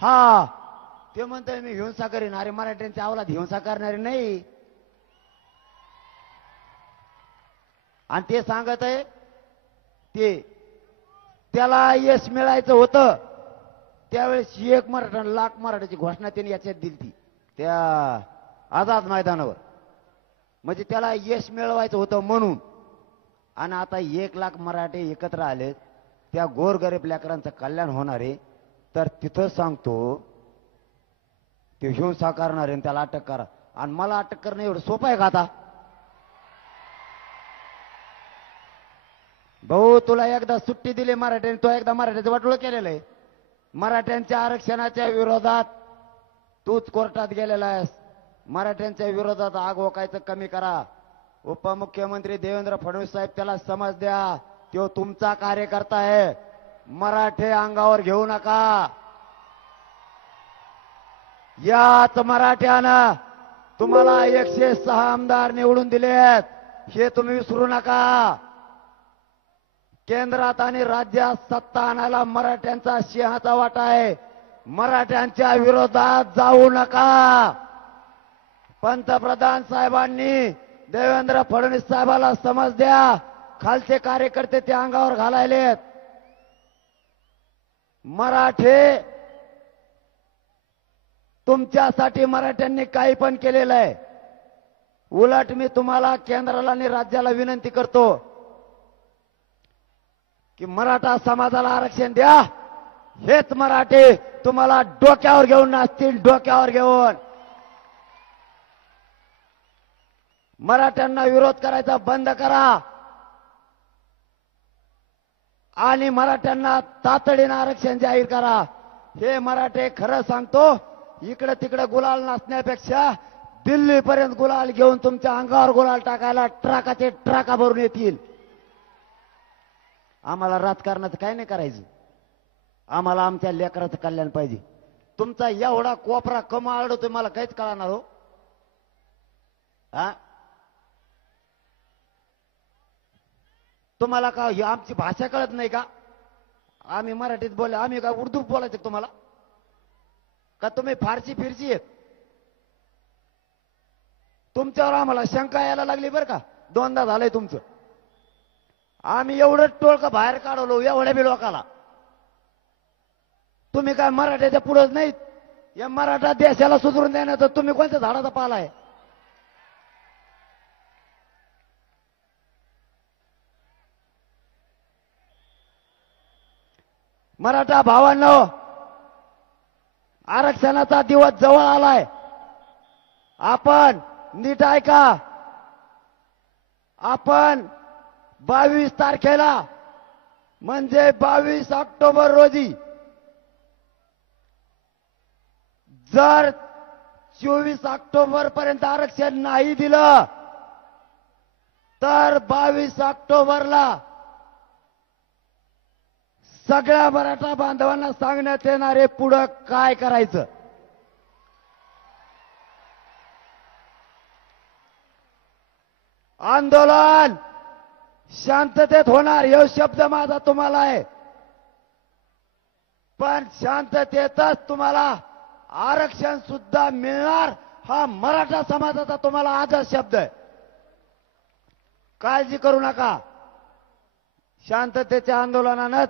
हा ते म्हणतोय मी हिंसा करीन. अरे मराठ्यांच्या अवलाद हिंसा करणारे नाही. आणि ते सांगत आहे त्याला यश मिळायचं होतं त्यावेळेस 1 मराठा लाख मराठ्याची घोषणा त्यांनी याच्यात दिली त्या आझाद मैदानावर. म्हणजे त्याला यश मिळवायचं होतं म्हणून. आणि आता 1 लाख मराठे एकत्र आले. त्या गोरगरीब लेकरांचं कल्याण होणार आहे. तर तिथं सांगतो ते हिंसा करणार आहे त्याला अटक करा. आणि मला अटक करणं एवढं सोपं आहे का? आता भाऊ तुला एकदा सुट्टी दिली मराठ्याने. तो एकदा मराठ्याचं वाटोळं केलेलं आहे. मराठ्यांच्या आरक्षणाच्या विरोधात तूच कोर्टात गेलेला आहेस. मराठ्यांच्या विरोधात आग ओकायचं कमी करा. उपमुख्यमंत्री देवेंद्र फडणवीस साहेब त्याला समज द्या. तो तुमचा कार्यकर्ता आहे. मराठे अंगावर घेऊ नका. याच मराठ्यानं तुम्हाला 106 आमदार निवडून दिलेत हे तुम्ही विसरू नका. केंद्रात आणि राज्यात सत्ता आणायला मराठ्यांचा सिंहाचा वाटा आहे. मराठ्यांच्या विरोधात जाऊ नका. पंतप्रधान साहेबांनी देवेंद्र फडणवीस साहेबाला समज द्या. खालचे कार्यकर्ते ते अंगावर घालायलेत. मराठे तुमच्यासाठी मराठ्यांनी काही पण केलेलं आहे. उलट मी तुम्हाला केंद्राला आणि राज्याला विनंती करतो की मराठा समाजाला आरक्षण द्या. हेच मराठे तुम्हाला डोक्यावर घेऊन नाचतील. डोक्यावर घेऊन मराठ्यांना विरोध करायचा बंद करा. आणि मराठ्यांना तातडीनं आरक्षण जाहीर करा. हे मराठे खरं सांगतो इकडे तिकडे गुलाल नाचण्यापेक्षा दिल्लीपर्यंत गुलाल घेऊन तुमच्या अंगावर गुलाल टाकायला ट्रकाचे ट्रका भरून येतील. आम्हाला राजकारणाचं काय नाही करायचं. आम्हाला आमच्या लेकराचं कल्याण पाहिजे. तुमचा एवढा कोपरा कमा आडवतोय मला काहीच कळणार हो. हा तुम्हाला का ही आमची भाषा कळत नाही का? आम्ही मराठीत बोलले, आम्ही का उर्दू बोलायचं तुम्हाला का? तुम्ही फारसी फिरसी आहेत. तुमच्यावर आम्हाला शंका यायला लागली बरं का. दोनदा झालंय तुमचं. आम्ही एवढं टोळकं बाहेर काढवलो एवढ्या बी लोकाला. तुम्ही काय मराठ्याच्या पुढंच नाहीत. या मराठा देशाला सुधारून देण्याचं तुम्ही कोणत्या झाडाचा पाला आहे? मराठा भावांनो, आरक्षणाचा दिवस जवळ आलाय. आपण नीट ऐका. आपण 22 तारखेला म्हणजे 22 ऑक्टोबर रोजी जर 24 ऑक्टोबर पर्यंत आरक्षण नाही दिलं तर 22 ऑक्टोबरला सगळ्या मराठा बांधवांना सांगण्यात येणारे पुढं काय करायचं. आंदोलन शांततेत होणार हे शब्द माझा तुम्हाला आहे. पण शांततेतच तुम्हाला आरक्षण सुद्धा मिळणार हा मराठा समाजाचा तुम्हाला आदर्श शब्द आहे. काळजी करू नका. शांततेच्या आंदोलनानं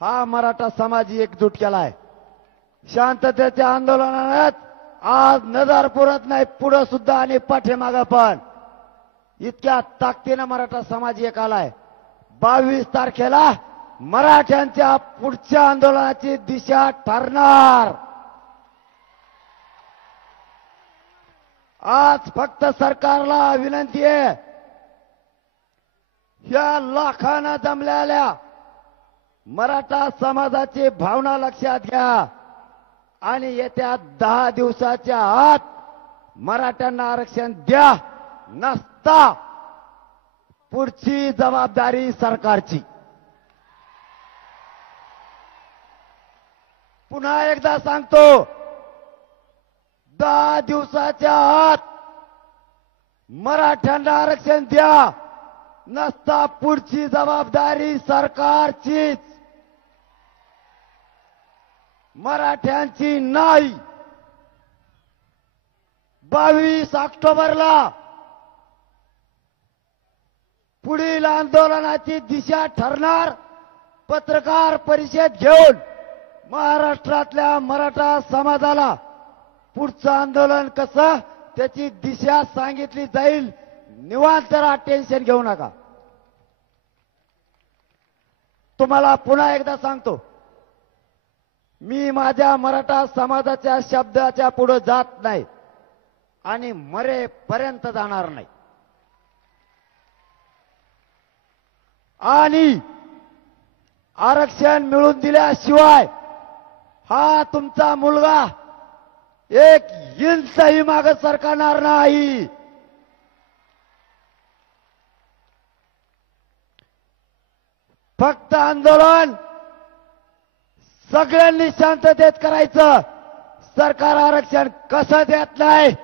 हा मराठा समाज एकजूट केलाय. शांततेच्या आंदोलनानं आज नजर पुरत नाही, पुढं सुद्धा आणि पाठीमागं पण इतक्या ताकदीनं मराठा समाज एक आलाय. 22 तारखेला मराठ्यांच्या पुढच्या आंदोलनाची दिशा ठरणार. आज फक्त सरकारला विनंती आहे, या लाखांना जमलेल्या मराठा समाजाची भावना लक्षात घ्या आणि येत्या 10 दिवसाच्या आत मराठ्यांना आरक्षण द्या. नसता पुढची जबाबदारी सरकारची. पुन्हा एकदा सांगतो, 10 दिवसाच्या आत मराठ्यांना आरक्षण द्या. नसता पुढची जबाबदारी सरकारचीच, मराठ्यांची नाही. 22 ऑक्टोबरला पुढील आंदोलनाची दिशा ठरणार. पत्रकार परिषद घेऊन महाराष्ट्रातल्या मराठा समाजाला पुढचं आंदोलन कसं त्याची दिशा सांगितली जाईल. निवांत राहा, टेन्शन घेऊ नका. तुम्हाला पुन्हा एकदा सांगतो, मी माझ्या मराठा समाजाच्या शब्दाच्या पुढे जात नाही आणि मरेपर्यंत जाणार नाही. आणि आरक्षण मिळवून दिल्याशिवाय हा तुमचा मुलगा एक इंचही मागे सरकणार नाही. फक्त आंदोलन सगळ्यांनी शांततेत करायचं. सरकार आरक्षण कसं देत नाही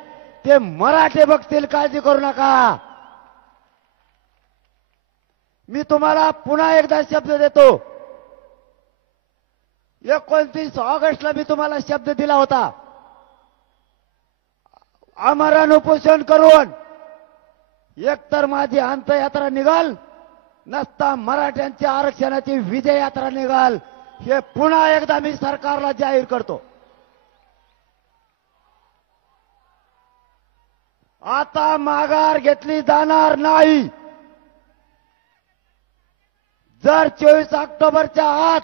ते मराठे बघतील, काळजी करू नका. मी तुम्हाला पुन्हा एकदा शब्द देतो. 29 ऑगस्टला मी तुम्हाला शब्द दिला होता, आमरण उपोषण करून एकतर माझी अंत्ययात्रा निघाल, नसता मराठ्यांच्या आरक्षणाची विजय यात्रा निघाल. हे पुन्हा एकदा मी सरकारला जाहीर करतो. आता माघार घेतली जाणार नाही. जर 24 ऑक्टोबरच्या आत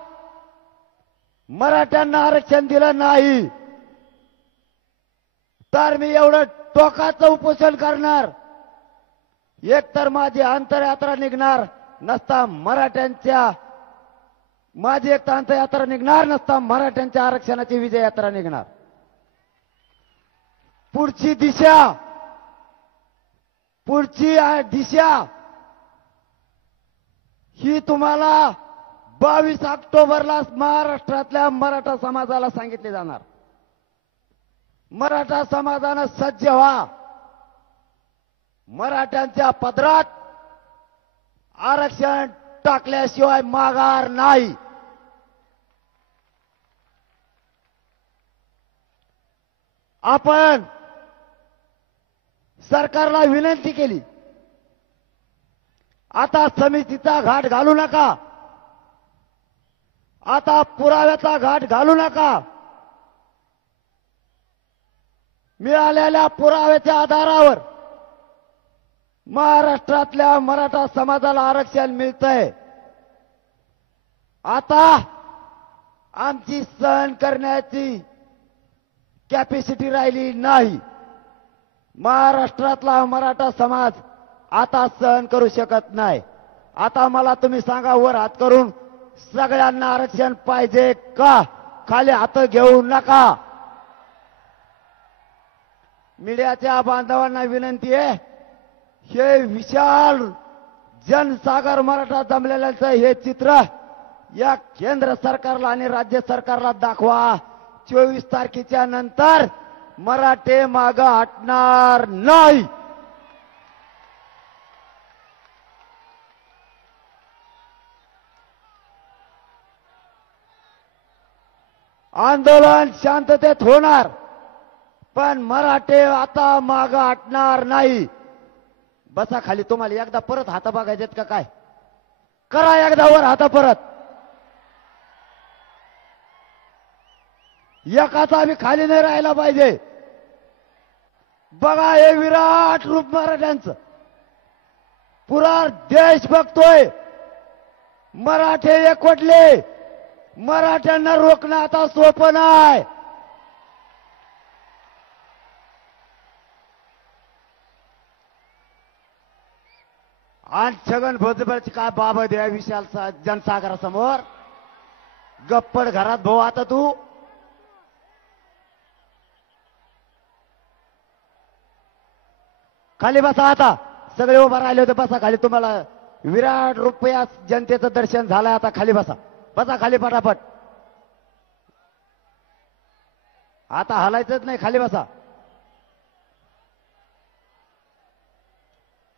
मराठ्यांना आरक्षण दिलं नाही तर मी एवढं टोकाचं उपोषण करणार. एकतर माझी अंतरयात्रा निघणार, नसता मराठ्यांच्या माझी एक अंतरयात्रा निघणार, नसता मराठ्यांच्या आरक्षणाची विजय यात्रा निघणार. पुढची दिशा ही तुम्हाला 22 ऑक्टोबरला महाराष्ट्रातल्या मराठा समाजाला सांगितली जाणार. मराठा समाजानं सज्ज व्हा. मराठ्यांच्या पदरात आरक्षण टाकल्याशिवाय माघार नाही. आपण सरकारला विनंती केली, आता समितीचा घाट घालू नका, आता पुराव्याचा घाट घालू नका. मिळालेल्या पुराव्याच्या आधारावर महाराष्ट्रातल्या मराठा समाजाला आरक्षण मिळतंय. आता आमची सहन करण्याची कॅपॅसिटी राहिली नाही. महाराष्ट्रातला मराठा समाज आता सहन करू शकत नाही. आता मला तुम्ही सांगा, वर हात करून, सगळ्यांना आरक्षण पाहिजे का? खाली हात घेऊ नका. मीडियाच्या बांधवांना विनंती आहे, हे विशाल जनसागर मराठा जमलेल्यांचं हे चित्र या केंद्र सरकारला आणि राज्य सरकारला दाखवा. 24 तारखेच्या नंतर मराठे मागे हटणार नाही. आंदोलन शांततेत होणार, पण मराठे आता मागे हटणार नाही. बसा खाली. तुम्हाला एकदा परत हात बघायचेत का काय? करा एकदा वर हात परत. एकाचा बी खाली नाही राहायला पाहिजे. बघा हे विराट रूप मराठ्यांचं पुरा देश बघतोय. मराठे एकवटले. मराठ्यांना रोखणं आता सोपं नाही. आणि छगन भुजबळची काय बाबत आहे विशाल जनसागरासमोर? गप्पड घरात भाऊ. आता तू खाली बसा. आता सगळे उभा राहिले होते, बसा खाली. तुम्हाला विराट रुपया जनतेचं दर्शन झालंय. आता खाली बसा. बसा खाली पटापट. आता हलायचंच नाही. खाली बसा.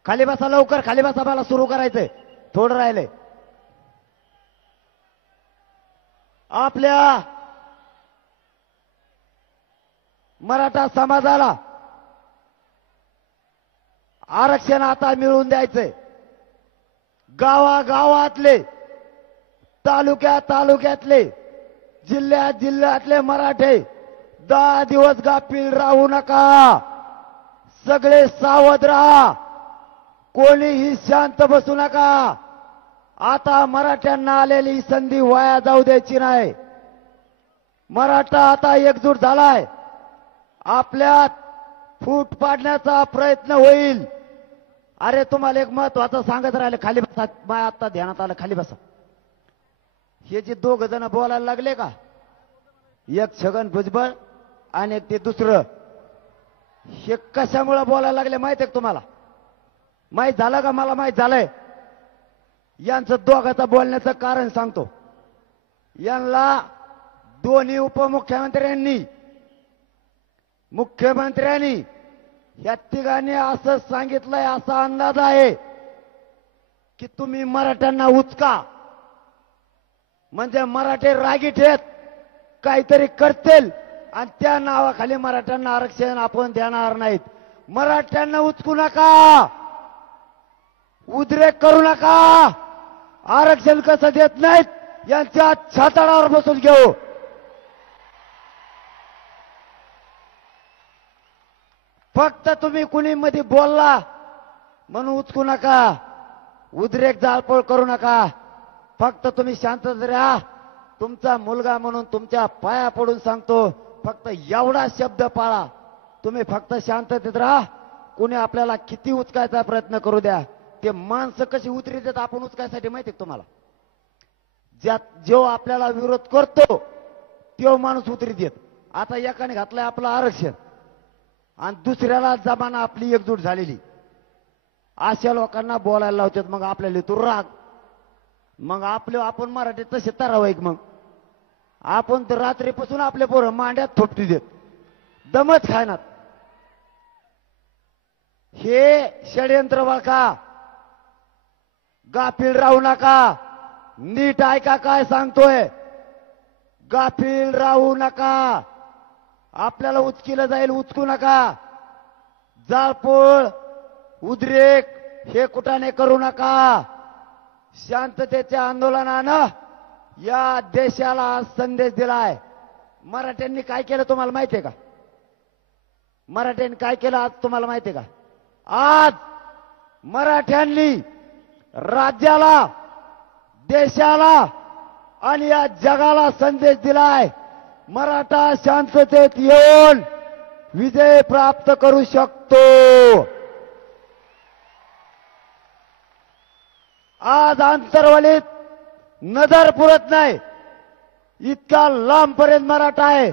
खाली बसा लवकर. खाली बसा. मला सुरू करायचंय. थोडं राहिलंय. आपल्या मराठा समाजाला आरक्षण आता मिळवून द्यायचंय. गावागावातले, तालुक्यातले, जिल्ह्यातले मराठे 10 दिवस गाफील राहू नका. सगळे सावध राहा. कोणीही शांत बसू नका. आता मराठ्यांना आलेली ही संधी वाया जाऊ द्यायची नाही. मराठा आता एकजूट झालाय. आपल्यात फूट पाडण्याचा प्रयत्न होईल. अरे तुम्हाला एक महत्वाचं सांगत राहिले. खाली बसा. माझ्या आता ध्यानात आलं. खाली बसा. हे जे 2 जण बोलायला लागले का, एक छगन भुजबळ आणि एक ते दुसरं, हे कशामुळे बोलायला लागले माहित आहे तुम्हाला? माहित झालं का? मला माहित झालंय. यांचं दोघांचं बोलण्याचं कारण सांगतो. यांना दोन्ही मुख्यमंत्र्यांनी या तिघांनी असं सांगितलंय, असा अंदाज आहे की तुम्ही मराठ्यांना उचका, म्हणजे मराठे रागीट आहेत, काहीतरी करतील आणि त्या नावाखाली मराठ्यांना आरक्षण आपण देणार नाहीत. मराठ्यांना उचकू नका. उद्रेक करू नका. आरक्षण कसं देत नाहीत यांच्या छाताडावर बसून घेऊ. फक्त तुम्ही कुणी मध्ये बोलला म्हणून उचकू नका. उद्रेक जाळपोळ करू नका. फक्त तुम्ही शांतच राहा. तुमचा मुलगा म्हणून तुमच्या पाया पडून सांगतो, फक्त एवढा शब्द पाळा. तुम्ही फक्त शांततेत राहा. कुणी आपल्याला किती उचकायचा प्रयत्न करू द्या. ते माणसं कशी उतरी देत आपण उचकायसाठी माहिती तुम्हाला? जो आपल्याला विरोध करतो तो माणूस उतरी देत. आता एकाने घातलंय आपलं आरक्षण आणि दुसऱ्याला जमाना आपली एकजूट झालेली. अशा लोकांना बोलायला लावतात. मग आपल्याला तो राग. मग आपण मराठी तसे तरावाईक. मग आपण तर रात्रीपासून आपले पोरं मांड्यात थोपटी देत. दमच खायनात. हे षडयंत्र वळखा, गाफील राहू नका. नीट ऐका काय सांगतोय. गाफील राहू नका. आपल्याला उचकिलं जाईल, उचकू नका. जाळपोळ उद्रेक हे कुठाने करू नका. शांततेच्या आंदोलनानं या देशाला आज संदेश दिलाय. मराठ्यांनी काय केलं तुम्हाला माहितीये का? मराठ्यांनी काय केलं आज तुम्हाला माहितीये का? आज मराठ्यांनी राज्याला, देशाला आणि या जगाला संदेश दिलाय. मराठा शांततेत येऊन विजय प्राप्त करू शकतो. आज आंतरवलीत नजर पुरत नाही, इतका लांबपर्यंत मराठा आहे,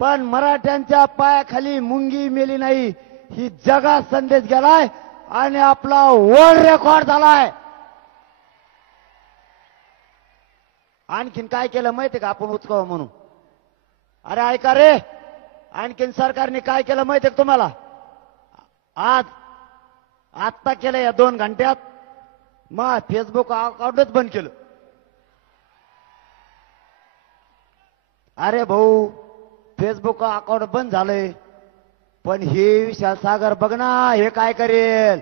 पण मराठ्यांच्या पायाखाली मुंगी मेली नाही. ही जगात संदेश गेलाय आणि आपला वर्ल्ड रेकॉर्ड झालाय. आणखीन काय केलं माहितीये का आपण उचकावं म्हणून? अरे ऐका रे, आणखीन सरकारने काय केलं माहितीये का तुम्हाला? आज आत्ता केलं या 2 घंट्यात मग फेसबुक अकाउंटच बंद केलं. अरे भाऊ, फेसबुक अकाउंट बंद झालंय, पण हे विशाल सागर बघ ना, हे काय करेल?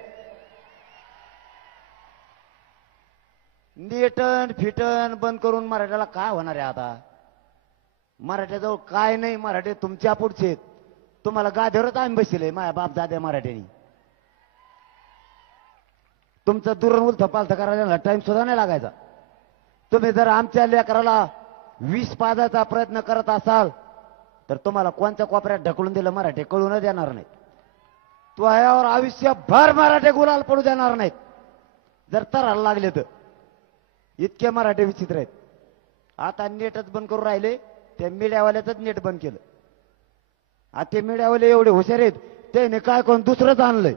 नेटन फिटन बंद करून मराठ्याला काय होणार आहे आता? मराठ्याजवळ काय नाही, मराठी तुमच्या पुढचे. तुम्हाला गादीवरच आम्ही बसले, माझ्या बाप दाद्या मराठ्यानी. तुमचं दुरण उलथ पालथ करायला टाइम सुद्धा नाही लागायचा. तुम्ही जर आमच्या लेकराला विष पाजायचा प्रयत्न करत असाल तर तुम्हाला कोणत्या कोपऱ्यात ढकलून दिलं मराठी कळून देणार नाही. तो यावर आयुष्यभर मराठी गुलाल पडू देणार नाहीत जर तराला लागले तर. इतके मराठी विचित्र आहेत. आता नेटच बंद करून राहिले, त्या मीडियावाल्याच नेट बंद केलं. आता ते मीडियावाले एवढे हुशार आहेत, त्याने काय कोण दुसरंच आणलंय.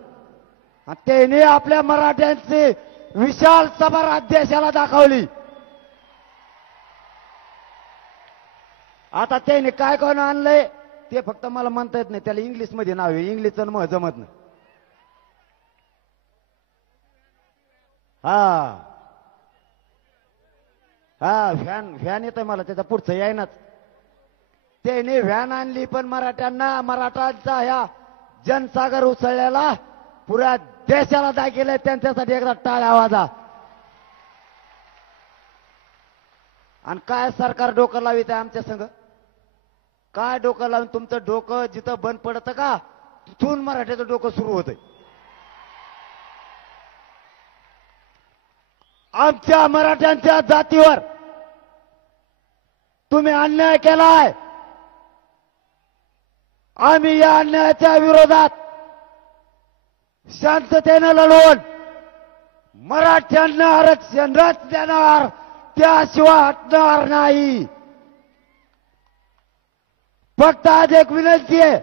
त्याने आपल्या मराठ्यांची विशाल सभा देशाला दाखवली. आता त्याने काय कोण आणलंय ते फक्त मला म्हणता येत नाही. त्याला इंग्लिश मध्ये नाव आहे, इंग्लिशचं मग जमत नाही. हा हा व्हॅन येतोय मला, त्याचा पुढचं यायनाच. त्याने व्हॅन आणली, पण मराठ्यांना, मराठांचा ह्या जनसागर उसळल्याला पुऱ्या देशाला दाखिले. त्यांच्यासाठी एकदा टाळ्या वाजा. आणि काय सरकार डोकं लावित आहे आमच्या संग? काय डोकं लावून? तुमचं डोकं जिथं बंद पडतं का तिथून मराठ्याचं डोकं सुरू होतंय. आमच्या मराठ्यांच्या जातीवर तुम्ही अन्याय केलाय. आम्ही या अन्यायाच्या विरोधात शांततेनं लढवून मराठ्यांना आरक्षणच देणार, त्याशिवाय हटणार नाही. फक्त आज एक विनंती आहे,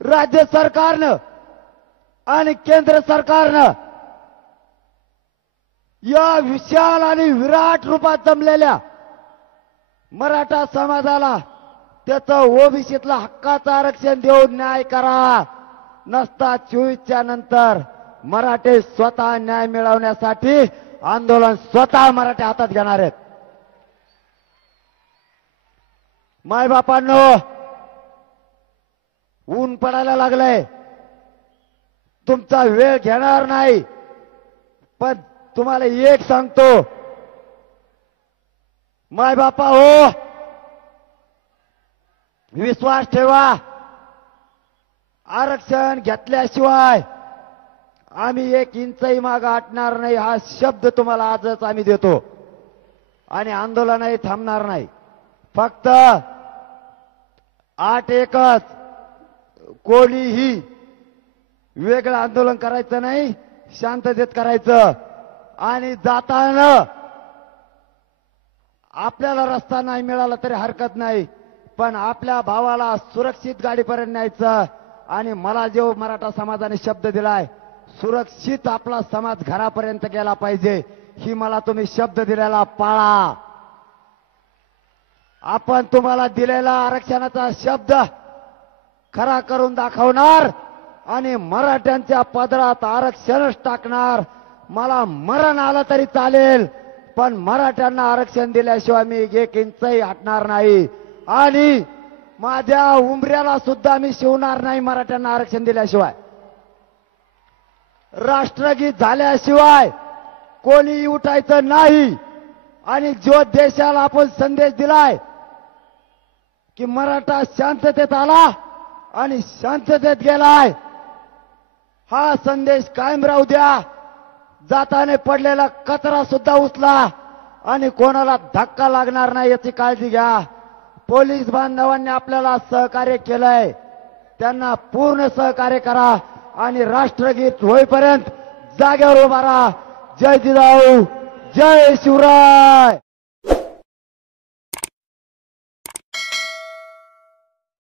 राज्य सरकारनं आणि केंद्र सरकारनं या विशाल आणि विराट रूपात जमलेल्या मराठा समाजाला त्याचं ओबीसीतला हक्काचं आरक्षण देऊन न्याय करा. नसता 24च्या नंतर मराठे स्वतः न्याय मिळवण्यासाठी आंदोलन स्वतः मराठे हातात घेणार आहेत. मायबापांनो, ऊन पडायला लागलंय, तुमचा वेळ घेणार नाही, पण तुम्हाला एक सांगतो, मायबापा हो, विश्वास ठेवा. आरक्षण घेतल्याशिवाय आम्ही 1 इंचही मागे हटणार नाही, हा शब्द तुम्हाला आजच आम्ही देतो. आणि आंदोलनही थांबणार नाही. फक्त 8 एकच, कोणीही वेगळं आंदोलन करायचं नाही, शांततेत करायचं. आणि जाताना आपल्याला रस्ता नाही मिळाला तरी हरकत नाही, पण आपल्या भावाला सुरक्षित गाडीपर्यंत न्यायचं. आणि मला जो मराठा समाजाने शब्द दिलाय, सुरक्षित आपला समाज घरापर्यंत गेला पाहिजे, ही मला तुम्ही शब्द दिलेला पाळा. आपण तुम्हाला दिलेला आरक्षणाचा शब्द खरा करून दाखवणार आणि मराठ्यांच्या पदरात आरक्षणच टाकणार. मला मरण आलं तरी चालेल, पण मराठ्यांना आरक्षण दिल्याशिवाय मी एक इंचही हटणार नाही. आणि माझ्या उंबऱ्याला सुद्धा मी शिवणार नाही मराठ्यांना आरक्षण दिल्याशिवाय. राष्ट्रगीत झाल्याशिवाय कोणी उठायचं नाही. आणि जो देशाला आपण संदेश दिलाय की मराठा शांततेत आला आणि शांततेत गेलाय, हा संदेश कायम राहू द्या. जाताने पडलेला कचरा सुद्धा उचला आणि कोणाला धक्का लागणार नाही याची काळजी घ्या. पोलीस बांधवांनी आपल्याला सहकार्य केलंय, त्यांना पूर्ण सहकार्य करा आणि राष्ट्रगीत होईपर्यंत जागेवर उभा राहा. जय जिजाऊ, जय शिवराय.